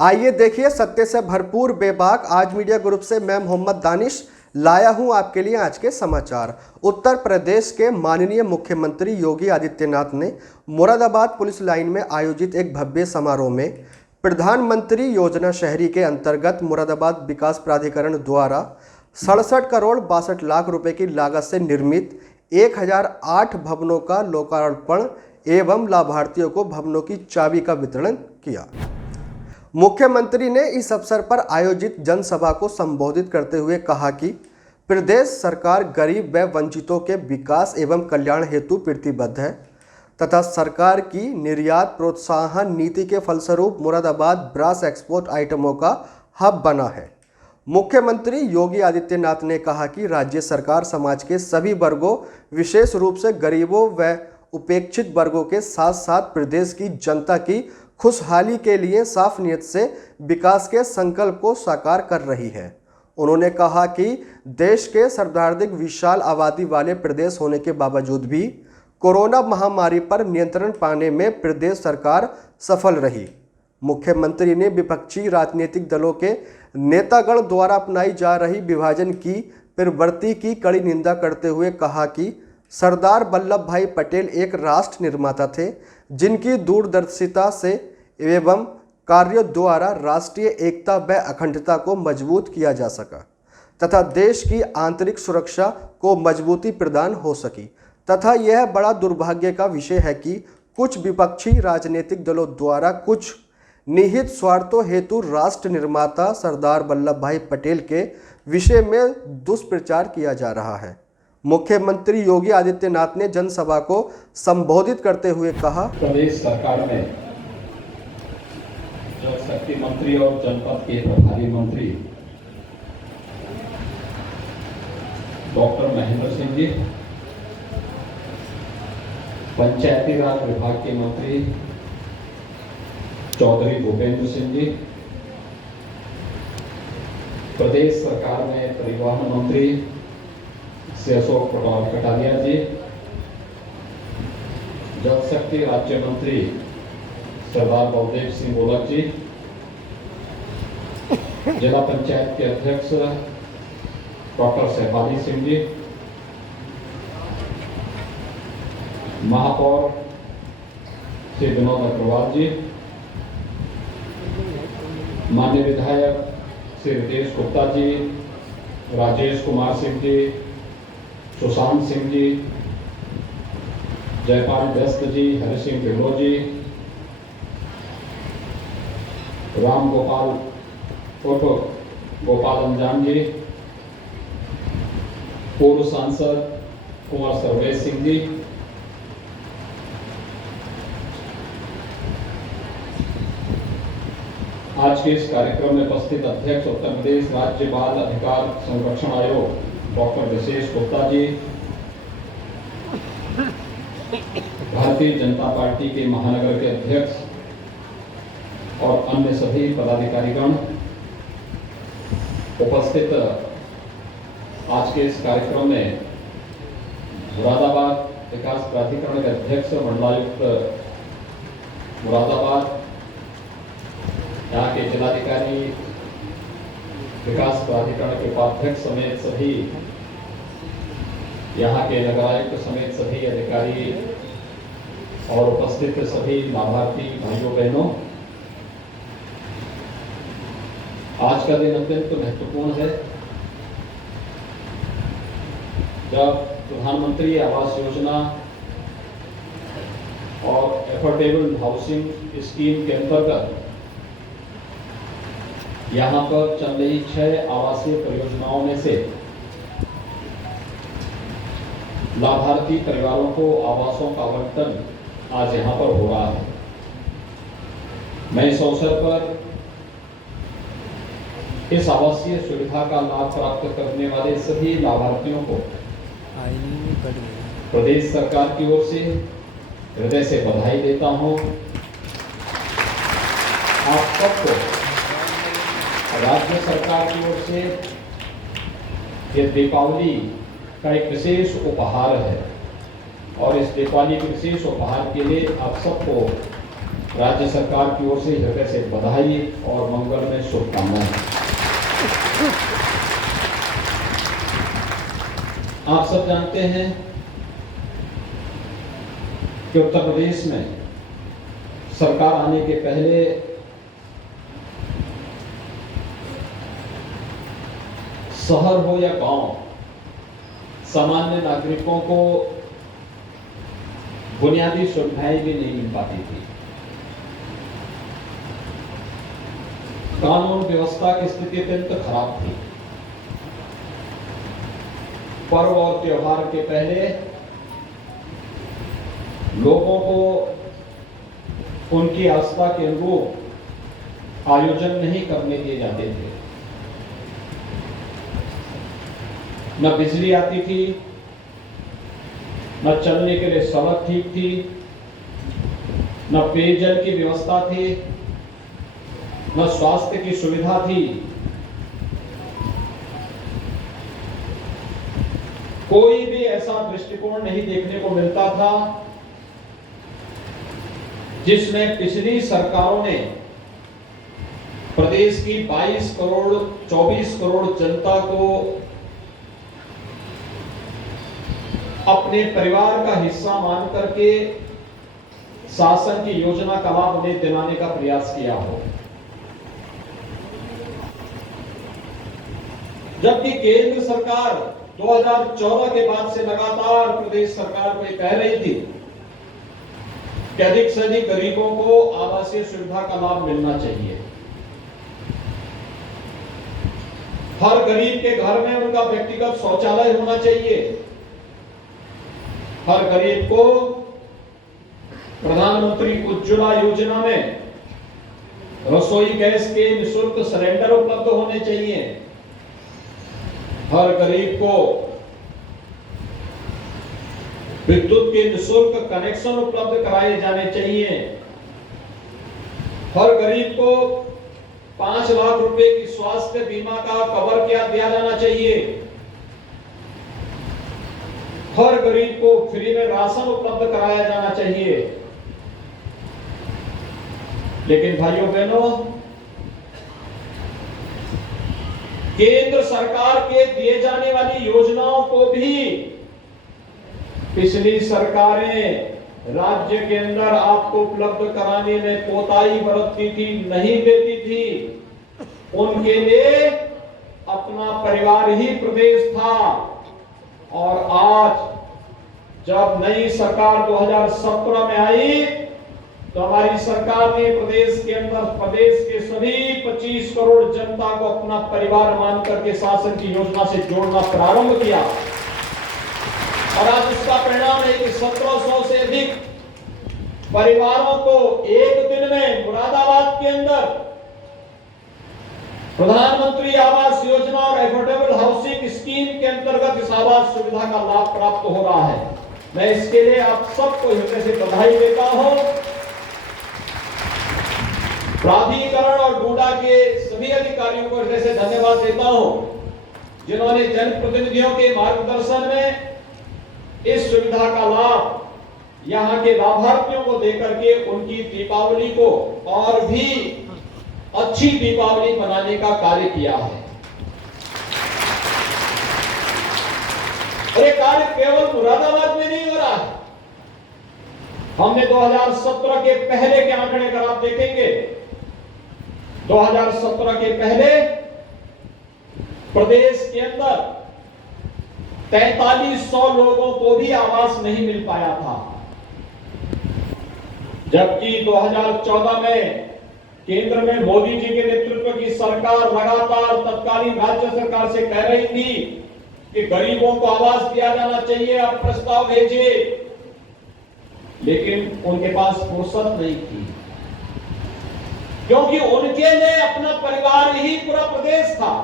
आइए देखिए सत्य से भरपूर बेबाक आज मीडिया ग्रुप से मैं मोहम्मद दानिश लाया हूं आपके लिए आज के समाचार। उत्तर प्रदेश के माननीय मुख्यमंत्री योगी आदित्यनाथ ने मुरादाबाद पुलिस लाइन में आयोजित एक भव्य समारोह में प्रधानमंत्री योजना शहरी के अंतर्गत मुरादाबाद विकास प्राधिकरण द्वारा 67 करोड़ 62 लाख रुपए की लागत से निर्मित 1008 भवनों का लोकार्पण एवं लाभार्थियों को भवनों की चाबी का वितरण किया। मुख्यमंत्री ने इस अवसर पर आयोजित जनसभा को संबोधित करते हुए कहा कि प्रदेश सरकार गरीब व वंचितों के विकास एवं कल्याण हेतु प्रतिबद्ध है तथा सरकार की निर्यात प्रोत्साहन नीति के फलस्वरूप मुरादाबाद ब्रास एक्सपोर्ट आइटमों का हब बना है। मुख्यमंत्री योगी आदित्यनाथ ने कहा कि राज्य सरकार समाज के सभी वर्गों विशेष रूप से गरीबों व उपेक्षित वर्गों के साथ साथ प्रदेश की जनता की खुशहाली के लिए साफ नीयत से विकास के संकल्प को साकार कर रही है। उन्होंने कहा कि देश के सर्वाधिक विशाल आबादी वाले प्रदेश होने के बावजूद भी कोरोना महामारी पर नियंत्रण पाने में प्रदेश सरकार सफल रही। मुख्यमंत्री ने विपक्षी राजनीतिक दलों के नेतागण द्वारा अपनाई जा रही विभाजन की प्रवृत्ति की कड़ी निंदा करते हुए कहा कि सरदार वल्लभ भाई पटेल एक राष्ट्र निर्माता थे जिनकी दूरदर्शिता से एवं कार्यों द्वारा राष्ट्रीय एकता व अखंडता को मजबूत किया जा सका तथा देश की आंतरिक सुरक्षा को मजबूती प्रदान हो सकी तथा यह बड़ा दुर्भाग्य का विषय है कि कुछ विपक्षी राजनीतिक दलों द्वारा कुछ निहित स्वार्थों हेतु राष्ट्र निर्माता सरदार वल्लभ भाई पटेल के विषय में दुष्प्रचार किया जा रहा है। मुख्यमंत्री योगी आदित्यनाथ ने जनसभा को संबोधित करते हुए कहा, प्रदेश सरकार में जल शक्ति मंत्री और जनपद के प्रभारी मंत्री डॉक्टर महेंद्र सिंह जी, पंचायती राज विभाग के मंत्री चौधरी भूपेंद्र सिंह जी, प्रदेश सरकार में परिवहन मंत्री श्री अशोक कटारिया जी, जल शक्ति राज्य मंत्री सरदार बलदेव सिंह बोलक जी, जिला पंचायत के अध्यक्ष डॉक्टर सहबाली सिंह जी, महापौर श्री विनोद अग्रवाल जी, माननीय विधायक श्री रितेश गुप्ता जी, राजेश कुमार सिंह जी, सुशांत सिंह जी, जयपाल व्यस्त जी, हरि सिंह ढिल्लो जी, राम गोपाल उर्फ गोपाल अंजान जी, पूर्व सांसद कुंवर सर्वेश सिंह जी, आज के इस कार्यक्रम में उपस्थित अध्यक्ष उत्तर प्रदेश राज्य बाल अधिकार संरक्षण आयोग डॉक्टर विशेष गुप्ता जी, भारतीय जनता पार्टी के महानगर के अध्यक्ष और अन्य सभी पदाधिकारीगण, उपस्थित आज के इस कार्यक्रम में मुरादाबाद विकास प्राधिकरण के अध्यक्ष मंडलायुक्त मुरादाबाद, यहाँ के जिलाधिकारी, विकास प्राधिकरण के उपाध्यक्ष समेत सभी, यहाँ के नगरायुक्त समेत सभी अधिकारी और उपस्थित सभी लाभार्थी भाइयों बहनों, आज का दिन अत्यंत महत्वपूर्ण है जब प्रधानमंत्री आवास योजना और एफोर्डेबल हाउसिंग स्कीम के अंतर्गत यहाँ पर चल रही 6 आवासीय परियोजनाओं में से लाभार्थी परिवारों को आवासों का आवंटन आज यहाँ पर हो रहा है। मैं इस अवसर पर इस आवासीय सुविधा का लाभ प्राप्त करने वाले सभी लाभार्थियों को प्रदेश सरकार की ओर से हृदय से बधाई देता हूँ। आप सबको राज्य सरकार की ओर से ये दीपावली का एक विशेष उपहार है और इस दीपावली के विशेष उपहार के लिए आप सबको राज्य सरकार की ओर से हृदय से बधाई और मंगलमय शुभकामनाएं। आप सब जानते हैं कि उत्तर प्रदेश में सरकार आने के पहले शहर हो या गांव, सामान्य नागरिकों को बुनियादी सुविधाएं भी नहीं मिल पाती थी। कानून व्यवस्था की स्थिति अत्यंत खराब थी। पर्व और त्योहार के पहले लोगों को उनकी आस्था के अनुरूप आयोजन नहीं करने दिए जाते थे। न बिजली आती थी, न चलने के लिए सड़क ठीक थी, न पेयजल की व्यवस्था थी, न स्वास्थ्य की सुविधा थी। कोई भी ऐसा दृष्टिकोण नहीं देखने को मिलता था जिसमें पिछली सरकारों ने प्रदेश की 22 करोड़ 24 करोड़ जनता को अपने परिवार का हिस्सा मान करके शासन की योजना का लाभ उन्हें दिलाने का प्रयास किया हो। जबकि केंद्र सरकार 2014 के बाद से लगातार प्रदेश सरकार को ये कह रही थी कि अधिक से अधिक गरीबों को आवासीय सुविधा का लाभ मिलना चाहिए। हर गरीब के घर में उनका व्यक्तिगत शौचालय होना चाहिए। हर गरीब को प्रधानमंत्री उज्ज्वला योजना में रसोई गैस के निःशुल्क सिलेंडर उपलब्ध होने चाहिए। हर गरीब को विद्युत के निःशुल्क कनेक्शन उपलब्ध कराए जाने चाहिए। हर गरीब को 5 लाख रुपए की स्वास्थ्य बीमा का कवर दिया जाना चाहिए। हर गरीब को फ्री में राशन उपलब्ध कराया जाना चाहिए। लेकिन भाइयों बहनों, केंद्र सरकार के दिए जाने वाली योजनाओं को भी पिछली सरकारें राज्य के अंदर आपको उपलब्ध कराने में कोताही बरतती थी, नहीं देती थी। उनके लिए अपना परिवार ही प्रदेश था। और आज जब नई सरकार 2017 में आई तो हमारी सरकार ने प्रदेश के अंदर प्रदेश के सभी 25 करोड़ जनता को अपना परिवार मान करके शासन की योजना से जोड़ना प्रारंभ किया। और आज इसका परिणाम है कि 1700 से अधिक परिवारों को एक दिन में मुरादाबाद के अंदर प्रधानमंत्री आवास योजना और एफोर्डेबल हाउसिंग स्कीम के अंतर्गत इस आवास सुविधा का लाभ प्राप्त हो रहा है। मैं इसके लिए आप सबको हृदय से बधाई देता हूं। प्राधिकरण और डूडा के सभी अधिकारियों को हृदय से धन्यवाद देता हूं जिन्होंने जनप्रतिनिधियों के मार्गदर्शन में इस सुविधा का लाभ यहां के लाभार्थियों को देकर के उनकी दीपावली को और भी अच्छी दीपावली मनाने का कार्य किया है। और ये कार्य केवल मुरादाबाद में नहीं हो रहा है। हमने 2017 के पहले के आंकड़े अगर आप देखेंगे, 2017 के पहले प्रदेश के अंदर 4300 लोगों को भी आवास नहीं मिल पाया था। जबकि 2014 में केंद्र में मोदी जी के नेतृत्व की सरकार लगातार तत्कालीन राज्य सरकार से कह रही थी कि गरीबों को आवास दिया जाना चाहिए, आप प्रस्ताव भेजिए। लेकिन उनके पास फुर्सत नहीं थी, क्योंकि उनके लिए अपना परिवार ही पूरा प्रदेश था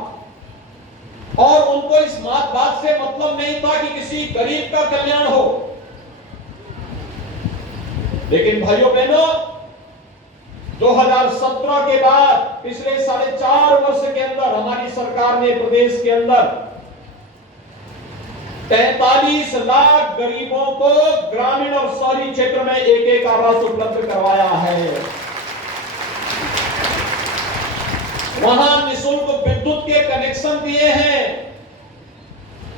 और उनको इस बात से मतलब नहीं था कि किसी गरीब का कल्याण हो। लेकिन भाइयों बहनों, 2017 के बाद पिछले 4.5 वर्ष के अंदर हमारी सरकार ने प्रदेश के अंदर 43 लाख गरीबों को ग्रामीण और शहरी क्षेत्र में एक आवास उपलब्ध करवाया है। वहां निःशुल्क विद्युत के कनेक्शन दिए हैं,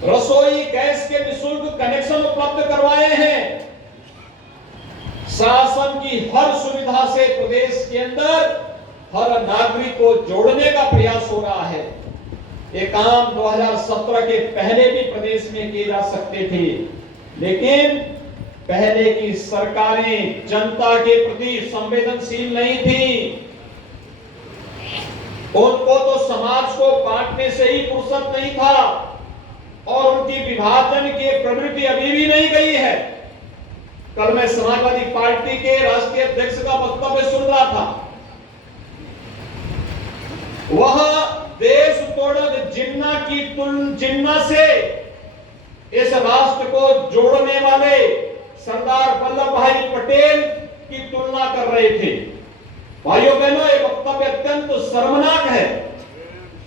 रसोई गैस के निःशुल्क कनेक्शन उपलब्ध करवाए हैं। शासन की हर सुविधा से प्रदेश के अंदर हर नागरिक को जोड़ने का प्रयास हो रहा है। ये काम 2017 के पहले भी प्रदेश में किए जा सकते थे, लेकिन पहले की सरकारें जनता के प्रति संवेदनशील नहीं थी। उनको तो समाज को बांटने से ही फुर्सत नहीं था और उनकी विभाजन की प्रवृत्ति अभी भी नहीं गई है। कल मैं समाजवादी पार्टी के राष्ट्रीय अध्यक्ष का वक्तव्य सुन रहा था। वह देश तोड़क जिन्ना से इस राष्ट्र को जोड़ने वाले सरदार वल्लभ भाई पटेल की तुलना कर रहे थे। भाइयों बहनों, ये वक्तव्य अत्यंत शर्मनाक है।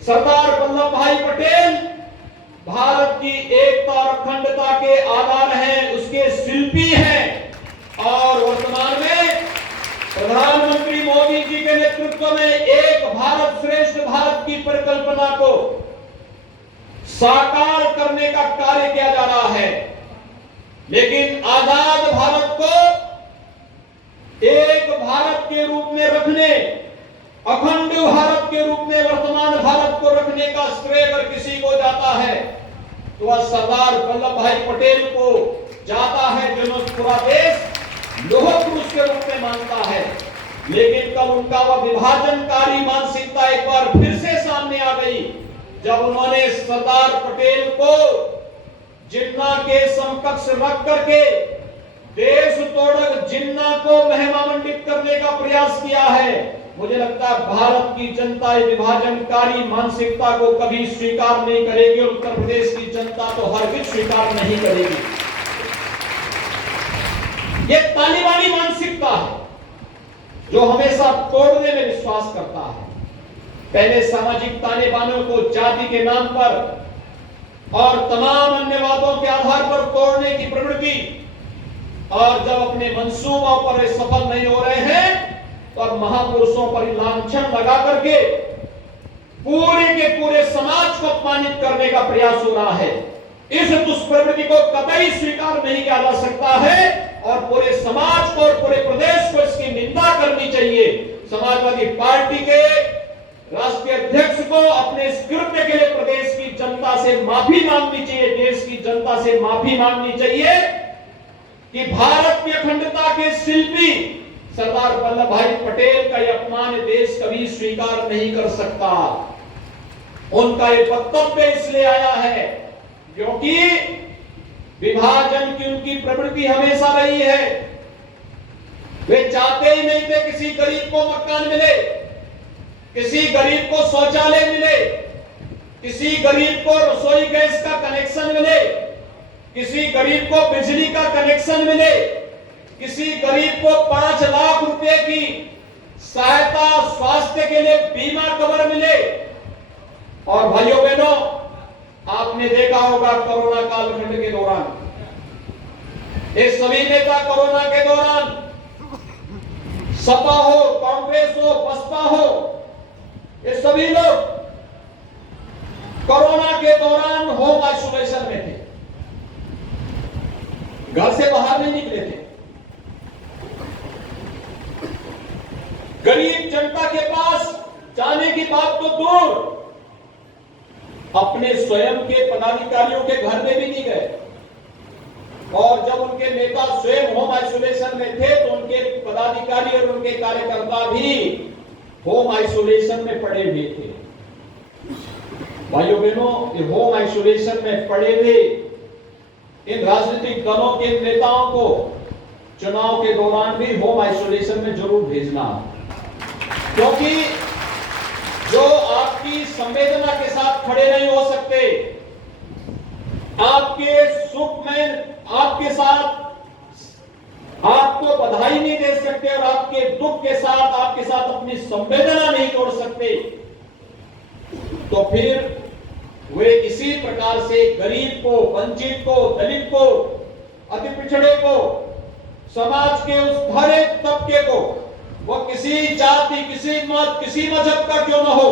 सरदार वल्लभ भाई पटेल भारत की एकता और अखंडता के आधार हैं, उसके शिल्पी हैं और वर्तमान में प्रधानमंत्री मोदी जी के नेतृत्व में एक भारत श्रेष्ठ भारत की परिकल्पना को साकार करने का कार्य किया जा रहा है। लेकिन आजाद भारत को एक भारत के रूप में रखने, अखंड भारत के रूप में वर्तमान भारत को रखने का श्रेय अगर किसी को जाता है तो वह सरदार वल्लभ भाई पटेल को जाता है, जिन्होंने पूरा देश लौह पुरुष के रूप में मानता है। लेकिन कल उनका वह विभाजनकारी मानसिकता एक बार फिर से सामने आ गई, जब उन्होंने सरदार पटेल को जिन्ना के समकक्ष रख करके देश तोड़क जिन्ना को महिमा मंडित करने का प्रयास किया है। मुझे लगता है भारत की जनता विभाजनकारी मानसिकता को कभी स्वीकार नहीं करेगी और उत्तर प्रदेश की जनता तो हरगिज स्वीकार नहीं करेगी। ये तालिबानी मानसिकता है जो हमेशा तोड़ने में विश्वास करता है। पहले सामाजिक तालिबानों को जाति के नाम पर और तमाम अन्य बातों के आधार पर तोड़ने की प्रवृत्ति, और जब अपने मंसूबों पर सफल नहीं हो रहे हैं तो अब महापुरुषों पर लांछन लगा करके पूरे के पूरे समाज को अपमानित करने का प्रयास हो रहा है। इस दुष्प्रवृत्ति को कतई स्वीकार नहीं किया जा सकता है और पूरे समाज को और पूरे प्रदेश को इसकी निंदा करनी चाहिए। समाजवादी पार्टी के राष्ट्रीय अध्यक्ष को अपने इस कृत्य के लिए प्रदेश की जनता से माफी मांगनी चाहिए, देश की जनता से माफी मांगनी चाहिए कि भारत की अखंडता के शिल्पी सरदार वल्लभ भाई पटेल का यह अपमान देश कभी स्वीकार नहीं कर सकता। उनका यह वक्तव्य इसलिए आया है क्योंकि विभाजन की उनकी प्रवृत्ति हमेशा रही है। वे चाहते ही नहीं थे किसी गरीब को मकान मिले, किसी गरीब को शौचालय मिले, किसी गरीब को रसोई गैस का कनेक्शन मिले, किसी गरीब को बिजली का कनेक्शन मिले, किसी गरीब को 5 लाख रुपए की सहायता स्वास्थ्य के लिए बीमा कवर मिले। और भाइयों बहनों, आपने देखा होगा कोरोना कालखंड के दौरान ये सभी नेता कोरोना के दौरान सपा हो, कांग्रेस हो, बसपा हो, ये सभी लोग कोरोना के दौरान होम आइसोलेशन में थे, घर से बाहर नहीं निकले थे। गरीब जनता के पास जाने की बात तो दूर, अपने स्वयं के पदाधिकारियों के घर में भी नहीं गए। और जब उनके नेता स्वयं होम आइसोलेशन में थे तो उनके पदाधिकारी और उनके कार्यकर्ता भी होम आइसोलेशन में पड़े हुए थे। भाइयों बहनों, ये होम आइसोलेशन में पड़े हुए इन राजनीतिक दलों के नेताओं को चुनाव के दौरान भी होम आइसोलेशन में जरूर भेजना, क्योंकि जो आपकी संवेदना के साथ खड़े नहीं हो सकते, आपके सुख में आपके साथ आपको बधाई नहीं दे सकते और आपके दुख के साथ आपके साथ अपनी संवेदना नहीं जोड़ सकते, तो फिर वे किसी प्रकार से गरीब को, वंचित को, दलित को, अति पिछड़े को, समाज के उस हर एक तबके को, वो किसी जाति, किसी मत, किसी मजहब का क्यों न हो,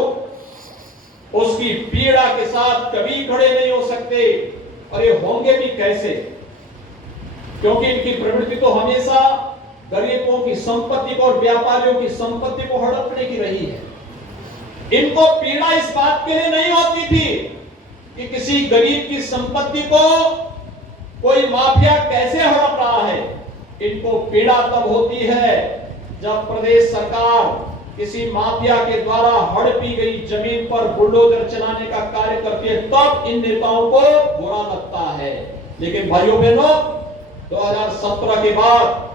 उसकी पीड़ा के साथ कभी खड़े नहीं हो सकते। और ये होंगे भी कैसे? क्योंकि इनकी प्रवृत्ति तो हमेशा गरीबों की संपत्ति को और व्यापारियों की संपत्ति को हड़पने की रही है। इनको पीड़ा इस बात के लिए नहीं होती थी कि किसी गरीब की संपत्ति को कोई माफिया कैसे हड़प रहा है। इनको पीड़ा तब होती है जब प्रदेश सरकार किसी माफिया के द्वारा हड़पी गई जमीन पर बुलडोजर चलाने का कार्य करती है, तब इन नेताओं को बुरा लगता है। लेकिन भाइयों बहनों, 2017 के बाद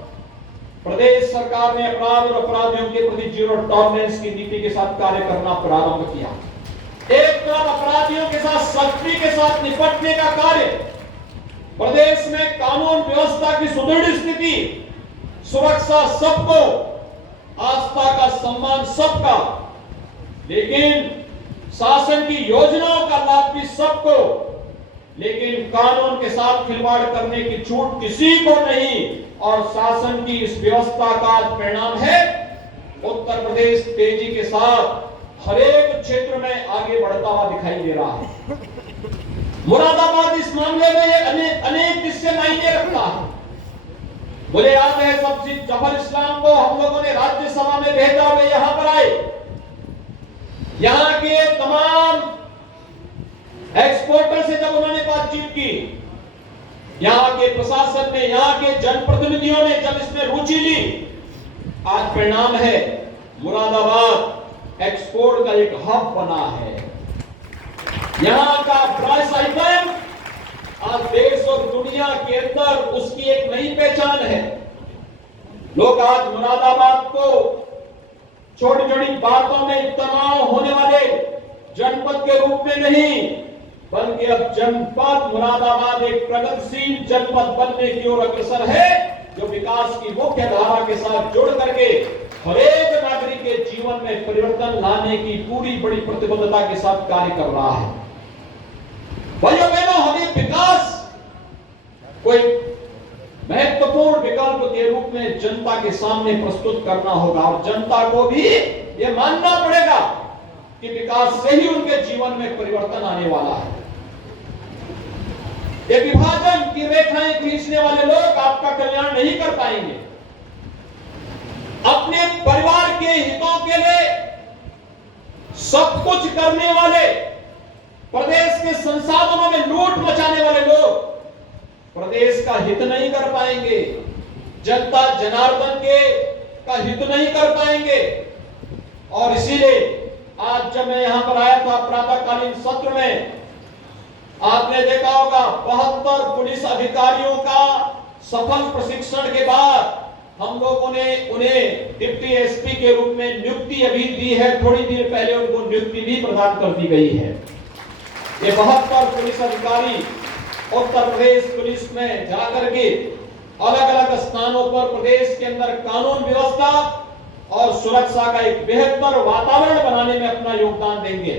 प्रदेश सरकार ने अपराध और अपराधियों के प्रति जीरो टॉलरेंस की नीति के साथ कार्य करना प्रारंभ किया। एक तरफ अपराधियों के साथ सख्ती के साथ निपटने का कार्य, प्रदेश में कानून व्यवस्था की सुदृढ़ स्थिति, सुरक्षा सबको, आस्था का सम्मान सबका, लेकिन शासन की योजनाओं का लाभ भी सबको, लेकिन कानून के साथ खिलवाड़ करने की छूट किसी को नहीं। और शासन की इस व्यवस्था का परिणाम है उत्तर प्रदेश तेजी के साथ हर एक क्षेत्र में आगे बढ़ता हुआ दिखाई दे रहा है। मुरादाबाद इस मामले में अनेक किस्से मायने रखता है। मुझे याद है सबसे जफर इस्लाम को हम लोगों ने राज्यसभा में भेजा, वे यहां पर आए। यहां के तमाम एक्सपोर्टर से जब उन्होंने बातचीत की, यहां के प्रशासन ने, यहां के जनप्रतिनिधियों ने जब इसमें रुचि ली, आज परिणाम है मुरादाबाद एक्सपोर्ट का एक हब बना है। यहां का प्राइस आइटम आज देश और दुनिया के अंदर उसकी एक नई पहचान है। लोग आज मुरादाबाद को छोटी छोटी बातों में तनाव होने वाले जनपद के रूप में नहीं, बल्कि अब जनपद मुरादाबाद एक प्रगतिशील जनपद बनने की ओर अग्रसर है, जो विकास की मुख्य धारा के साथ जुड़ करके हर एक नागरिक के जीवन में परिवर्तन लाने की पूरी बड़ी प्रतिबद्धता के साथ कार्य कर रहा है। भाइयों बहनों, हमें विकास कोई महत्वपूर्ण विकल्प के रूप में जनता के सामने प्रस्तुत करना होगा और जनता को भी यह मानना पड़ेगा कि विकास से ही उनके जीवन में परिवर्तन आने वाला है। ये विभाजन की रेखाएं खींचने वाले लोग आपका कल्याण नहीं कर पाएंगे। अपने परिवार के हितों के लिए सब कुछ करने वाले, प्रदेश के संसाधनों में लूट मचाने वाले लोग प्रदेश का हित नहीं कर पाएंगे, जनता जनार्दन के का हित नहीं कर पाएंगे। और इसीलिए आज जब मैं यहां पर आया था प्रातःकालीन सत्र में, आपने देखा होगा 72 पुलिस अधिकारियों का सफल प्रशिक्षण के बाद हम लोगों ने उन्हें डिप्टी एसपी के रूप में नियुक्ति अभी दी है। थोड़ी देर पहले उनको नियुक्ति भी प्रदान कर दी गई है। ये 72 पुलिस अधिकारी उत्तर प्रदेश पुलिस में जाकर के अलग अलग स्थानों पर प्रदेश के अंदर कानून व्यवस्था और सुरक्षा का एक बेहतर वातावरण बनाने में अपना योगदान देंगे।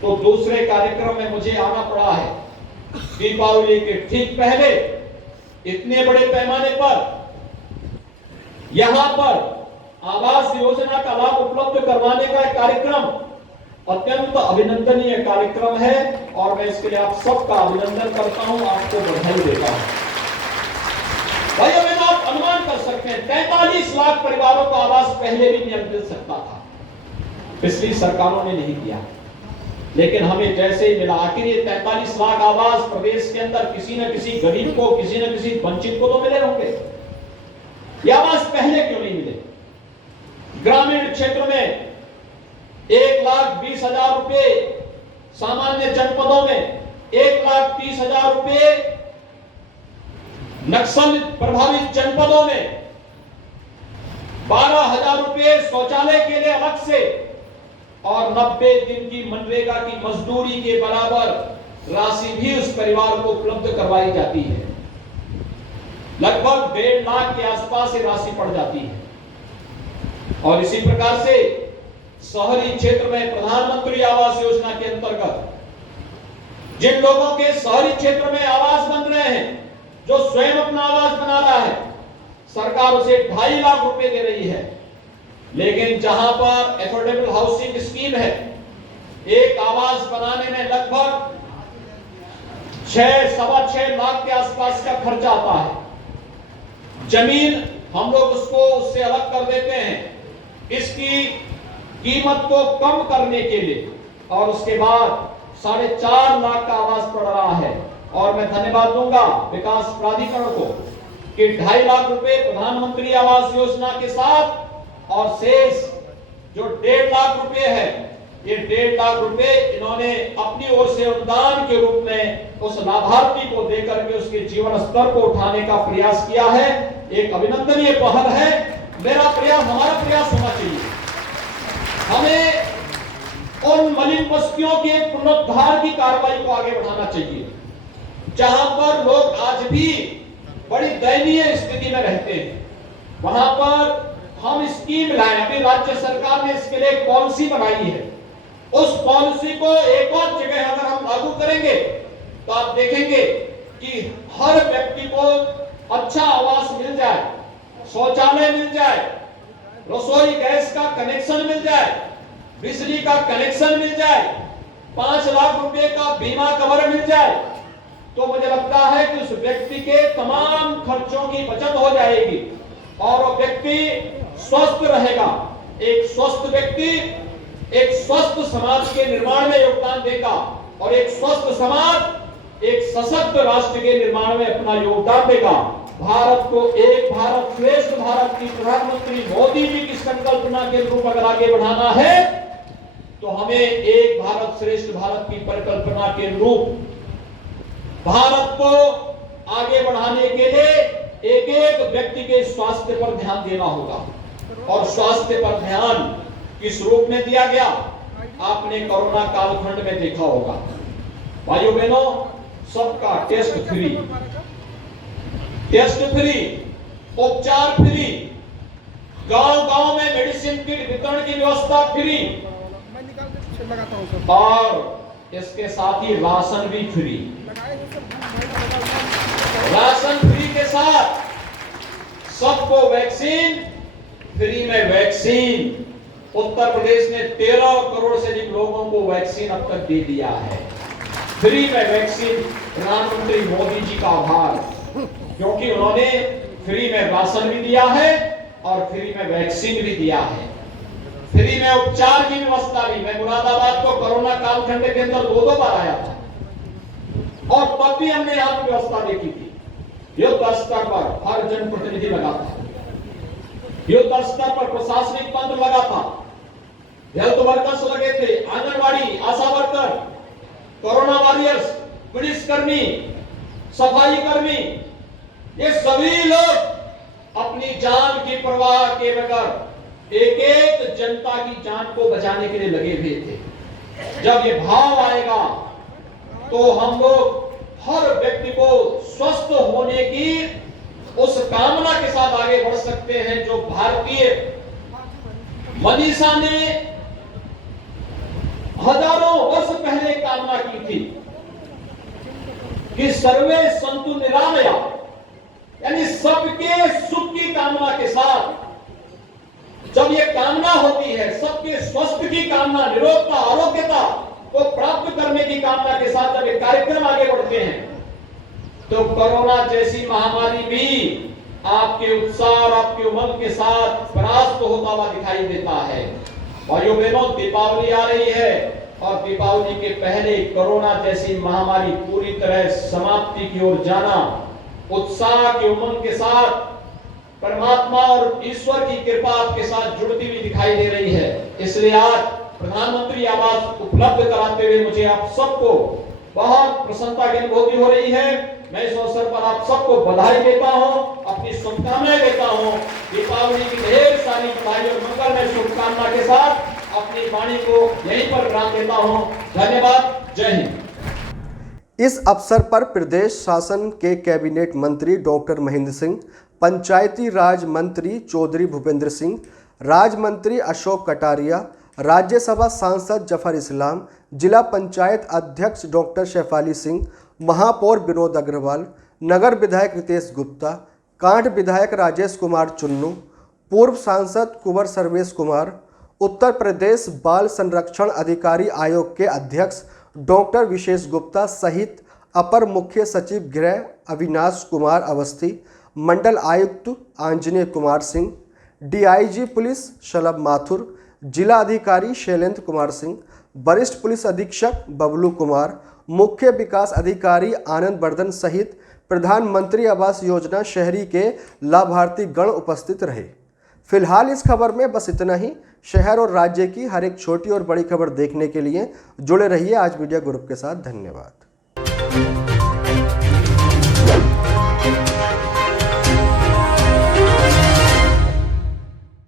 तो दूसरे कार्यक्रम में मुझे आना पड़ा है। दीपावली के ठीक पहले इतने बड़े पैमाने पर यहां पर आवास योजना का लाभ उपलब्ध करवाने का एक कार्यक्रम अत्यंत अभिनंदनीय कार्यक्रम है और मैं इसके लिए आप सबका अभिनंदन करता हूं, आपको बधाई देता हूं। भाइयों बहनों, आप अनुमान कर सकते हैं 43 लाख परिवारों को आवास पहले भी मिल सकता था, पिछली सरकारों ने नहीं किया, लेकिन हमें जैसे ही मिला। आखिर ये 43 लाख आवास प्रदेश के अंदर किसी न किसी गरीब को, किसी न किसी वंचित को तो मिले होंगे। ये आवास पहले क्यों नहीं मिले? ग्रामीण क्षेत्र में 1,20,000 रुपए, सामान्य जनपदों में 1,30,000 रुपए, नक्सल प्रभावित जनपदों में 12,000 रुपए शौचालय के लिए अलग से और 90 दिन की मनरेगा की मजदूरी के बराबर राशि भी उस परिवार को उपलब्ध करवाई जाती है। लगभग 1.5 लाख के आसपास ये राशि पड़ जाती है। और इसी प्रकार से शहरी क्षेत्र में प्रधानमंत्री आवास योजना के अंतर्गत जिन लोगों के शहरी क्षेत्र में आवास बन रहे हैं, जो स्वयं अपना आवास बना रहा है, सरकार उसे 2.5 लाख रुपए दे रही है। लेकिन जहां पर एफोर्डेबल हाउसिंग स्कीम है, एक आवास बनाने में लगभग 6-6.25 लाख के आसपास का खर्चा आता है। जमीन हम लोग उसको उससे अलग कर देते हैं इसकी कीमत को कम करने के लिए, और उसके बाद 4.5 लाख का आवास पड़ रहा है। और मैं धन्यवाद दूंगा विकास प्राधिकरण को कि 2.5 लाख रुपए प्रधानमंत्री आवास योजना के साथ और शेष जो 1.5 लाख रुपए है, ये 1.5 लाख रुपए इन्होंने अपनी ओर से अनुदान के रूप में उस लाभार्थी को देकर के उसके जीवन स्तर को उठाने का प्रयास किया है। एक अभिनंदनीय पहल है। मेरा प्रयास, हमारा प्रयास होना चाहिए, हमें उन मलिन बस्तियों के पुनरुद्धार की कार्रवाई को आगे बढ़ाना चाहिए जहां पर लोग आज भी बड़ी दयनीय स्थिति में रहते हैं। वहां पर हम स्कीम लाए, अभी राज्य सरकार ने इसके लिए एक पॉलिसी बनाई है। उस पॉलिसी को एक और जगह अगर हम लागू करेंगे तो आप देखेंगे कि हर व्यक्ति को अच्छा आवास मिल जाए, शौचालय मिल जाए, रसोई गैस का कनेक्शन मिल जाए, बिजली का कनेक्शन मिल जाए, 5 लाख रुपए का बीमा कवर मिल जाए, तो मुझे लगता है कि उस व्यक्ति के तमाम खर्चों की बचत हो जाएगी और वो व्यक्ति स्वस्थ रहेगा। एक स्वस्थ व्यक्ति एक स्वस्थ समाज के निर्माण में योगदान देगा और एक स्वस्थ समाज एक सशक्त राष्ट्र के निर्माण में अपना योगदान देगा। भारत को एक भारत श्रेष्ठ भारत की प्रधानमंत्री मोदी जी की संकल्पना के रूप अगर आगे बढ़ाना है तो हमें एक भारत श्रेष्ठ भारत की परिकल्पना के रूप भारत को आगे बढ़ाने के लिए एक एक व्यक्ति के स्वास्थ्य पर ध्यान देना होगा। और स्वास्थ्य पर ध्यान किस रूप में दिया गया, आपने कोरोना कालखंड में देखा होगा। भाइयों बहनों, सबका टेस्ट फ्री, उपचार फ्री, गांव-गांव में मेडिसिन किट वितरण की व्यवस्था फ्री, और इसके साथ ही राशन भी फ्री। राशन फ्री के साथ सबको वैक्सीन, फ्री में वैक्सीन। उत्तर प्रदेश ने 13 करोड़ से अधिक लोगों को वैक्सीन अब तक दे दिया है। फ्री में वैक्सीन, प्रधानमंत्री मोदी जी का आभार, क्योंकि उन्होंने फ्री में राशन भी दिया है और फ्री में वैक्सीन भी दिया है। फ्री में उपचार की व्यवस्था भी। मैं मुरादाबाद को कोरोना कालखंड के अंदर 2 बार आया था और तब भी हमने यहाँ की व्यवस्था देखी थी। युद्ध स्तर पर हर जनप्रतिनिधि लगा था, युद्ध स्तर पर प्रशासनिक तंत्र लगा था, हेल्थ वर्कर्स लगे थे, आंगनवाड़ी, आशा वर्कर, कोरोना वॉरियर्स, पुलिस कर्मी, सफाई कर्मी, ये सभी लोग अपनी जान की परवाह के बगैर एक एक जनता की जान को बचाने के लिए लगे हुए थे। जब ये भाव आएगा तो हम लोग हर व्यक्ति को स्वस्थ होने की उस कामना के साथ आगे बढ़ सकते हैं जो भारतीय मनीषा ने हजारों वर्ष पहले कामना की थी कि सर्वे संतु निरामया, यानी सबके सुख की कामना के साथ जब ये कामना होती है, सबके स्वास्थ्य की कामना, निरोगता, आरोग्यता को प्राप्त करने की कामना के साथ जब ये कार्यक्रम आगे बढ़ते हैं तो कोरोना जैसी महामारी भी आपके उत्साह और आपकी उमंग के साथ परास्त होता हुआ दिखाई देता है। भाइयों बहनों, दीपावली आ रही है और दीपावली के पहले कोरोना जैसी महामारी पूरी तरह समाप्ति की ओर जाना उत्साह के उमंग के साथ परमात्मा और ईश्वर की कृपा आपके साथ जुड़ती हुई दिखाई दे रही है। इसलिए आज प्रधानमंत्री आवास उपलब्ध कराते हुए मुझे आप सबको बहुत प्रसन्नता की अनुभूति हो रही है। मैं इस अवसर पर आप सबको बधाई देता हूं, अपनी शुभकामनाएं देता हूं। दीपावली की ढेर सारी बधाई और मंगलमय शुभकामना के साथ अपनी वाणी को यहीं पर विराम देता हूं। धन्यवाद। जय हिंद। इस अवसर पर प्रदेश शासन के कैबिनेट मंत्री डॉक्टर महेंद्र सिंह, पंचायती राज मंत्री चौधरी भूपेंद्र सिंह, राज्य मंत्री अशोक कटारिया, राज्यसभा सांसद जफर इस्लाम, जिला पंचायत अध्यक्ष डॉक्टर शेफाली सिंह, महापौर विनोद अग्रवाल, नगर विधायक रितेश गुप्ता, कांठ विधायक राजेश कुमार चुन्नू, पूर्व सांसद कुंवर सर्वेश कुमार, उत्तर प्रदेश बाल संरक्षण अधिकारी आयोग के अध्यक्ष डॉक्टर विशेष गुप्ता सहित अपर मुख्य सचिव गृह अविनाश कुमार अवस्थी, मंडल आयुक्त आंजनेय कुमार सिंह, डीआईजी पुलिस शलभ माथुर, जिला अधिकारी शैलेंद्र कुमार सिंह, वरिष्ठ पुलिस अधीक्षक बबलू कुमार, मुख्य विकास अधिकारी आनंद वर्धन सहित प्रधानमंत्री आवास योजना शहरी के लाभार्थी गण उपस्थित रहे। फिलहाल इस खबर में बस इतना ही। शहर और राज्य की हर एक छोटी और बड़ी खबर देखने के लिए जुड़े रहिए आज मीडिया ग्रुप के साथ। धन्यवाद।